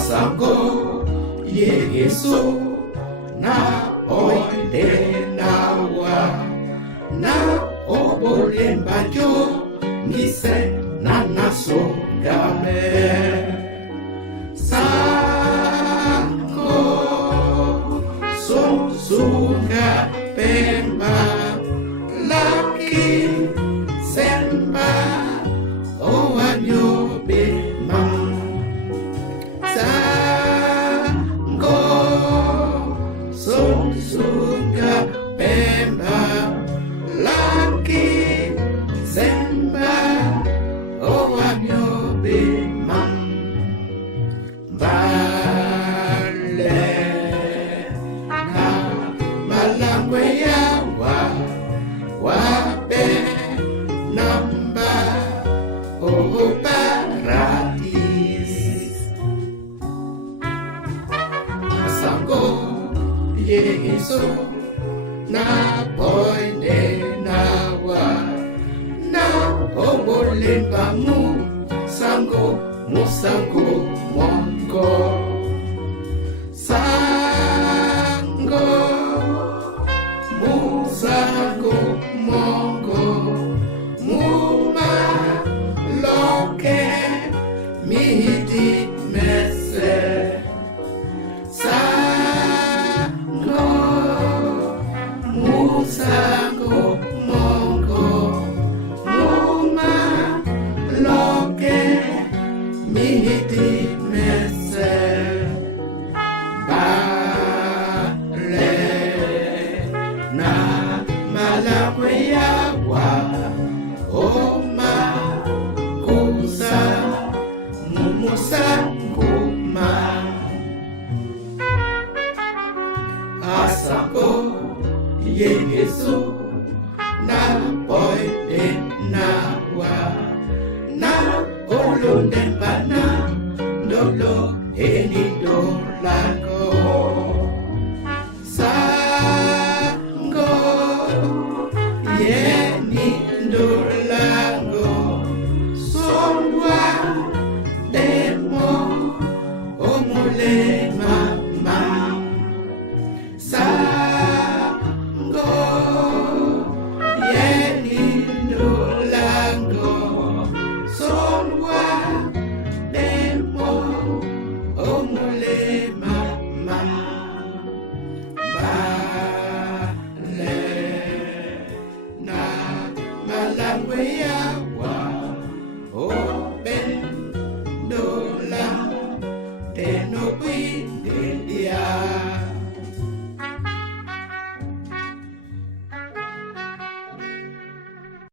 Asango Yesu na oide na wa na obole mbajo nise na naso game Sango so suga pemba laki semba owanyo bema Sango so suga pemba laki semba owanyo bema Vale na malangwe ya wape namba o paradis Asango Yesu na poine na wa na obole bamu sango musango mongo sango musango mongo muma loke mihidi mese sango musango mongo muma loke mihidi mese Bale na malakwe ya wa oma kusa mumusa kuma Asango Yesu na poide na wa na olonde bana dolo eni dolago Sango yeni dolago somwa demo omule mama Sango yeni dolago somwa demo omule mama Vale na malangwe ya wa